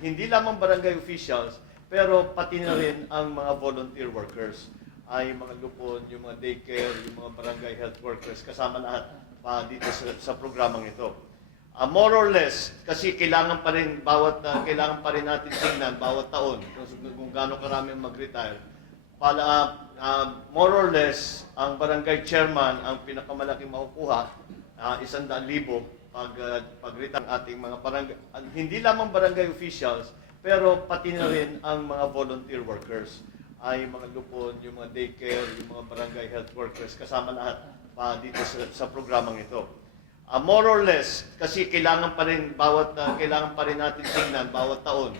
hindi lamang barangay officials, pero pati na rin ang mga volunteer workers, ay mga lupon, yung mga daycare, yung mga barangay health workers, kasama lahat dito sa programang ito. More or less, kasi kailangan pa rin kailangan pa rin natin tingnan bawat taon kung gaano karami mag-retire. More or less, ang barangay chairman ang pinakamalaking makukuha, 100,000 pag-retire ng ating mga barangay, hindi lamang barangay officials, pero pati na rin ang mga volunteer workers, ay mga lupon, yung mga daycare, yung mga barangay health workers, kasama lahat dito sa programang ito. More or less, kasi kailangan pa rin natin tingnan bawat taon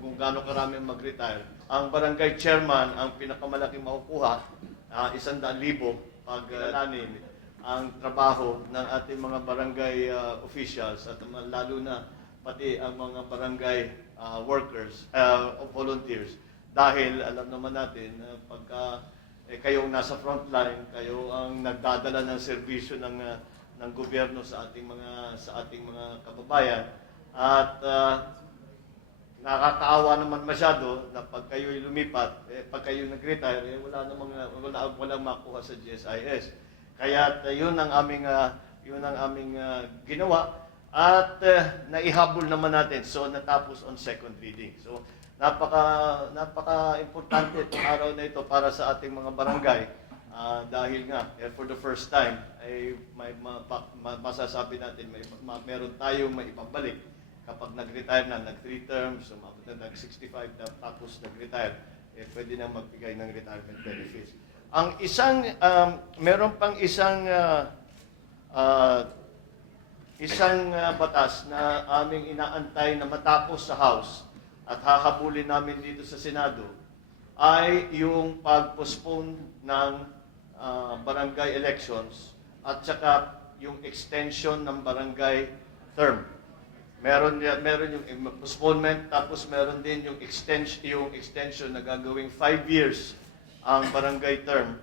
kung gaano karami mag-retire. Ang barangay chairman ang pinakamalaking makukuha, 100,000 pag ang trabaho ng ating mga barangay officials at lalo na pati ang mga barangay workers, volunteers. Dahil alam naman natin na pagka kayo nasa frontline, kayo ang nagdadala ng serbisyo ng gobyerno sa ating mga kababayan, at nakakaawa naman masyado na pag kayo'y lumipat, pag kayo nag-retire, walang makuha sa GSIS. Kaya yun ang aming ginawa, at naihabol naman natin. So natapos on second reading. So napaka-importante itong araw na ito para sa ating mga barangay, dahil nga for the first time ay masasabi natin meron tayong maipabalik kapag nag-retire na, nag-3 terms, nag-65 tapos nag-retire, pwede na magbigay ng retirement benefits. Ang meron pang isang batas na aming inaantay na matapos sa House at hahabulin namin dito sa Senado, ay yung pag-postpone ng barangay elections at saka yung extension ng barangay term. Meron yung postponement, tapos meron din yung extension na gagawing 5 years ang barangay term.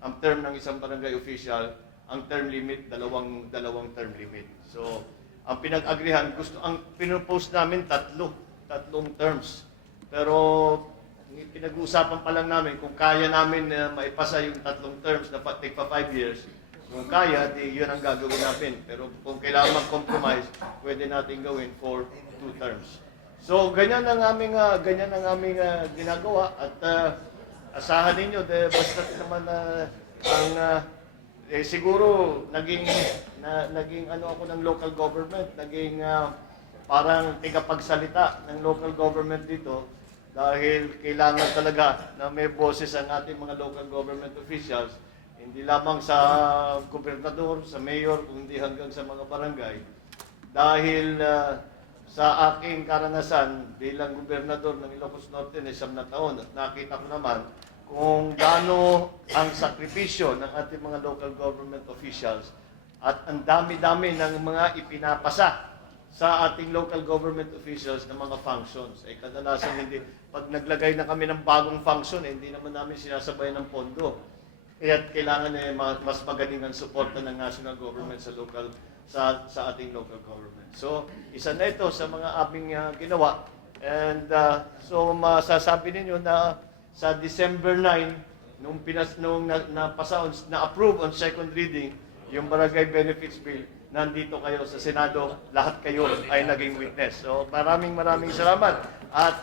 Ang term ng isang barangay official, ang term limit, dalawang term limit. So, ang pinag-agrihan, ang pinopose namin tatlong terms. Pero pinag-uusapan pa lang namin kung kaya namin maipasa yung tatlong terms na take pa 5 years. Kung kaya, di yun ang gagawin namin. Pero kung kailangan mag-compromise, pwede natin gawin for 2 terms. So, ganyan ang aming ginagawa, at asahan ninyo, basta naman siguro naging ako ng local government, naging parang tigapagsalita ng local government dito, dahil kailangan talaga na may boses ang ating mga local government officials, hindi lamang sa gobernador, sa mayor, kundi hanggang sa mga barangay. Dahil sa aking karanasan bilang gobernador ng Ilocos Norte na 9 na taon, at nakita ko naman kung gaano ang sakripisyo ng ating mga local government officials, at ang dami-dami ng mga ipinapasa sa ating local government officials ng mga functions. Kadalasan pag naglagay na kami ng bagong function, hindi naman namin sinasabay ng pondo. Kaya kailangan mas magaling ang suporta ng national government sa ating local government. So, isa na ito sa mga aming ginawa. And so masasabi ninyo na sa December 9, nung na-approve on second reading yung Barangay Benefits Bill, nandito kayo sa Senado, lahat kayo ay naging witness. So maraming salamat. At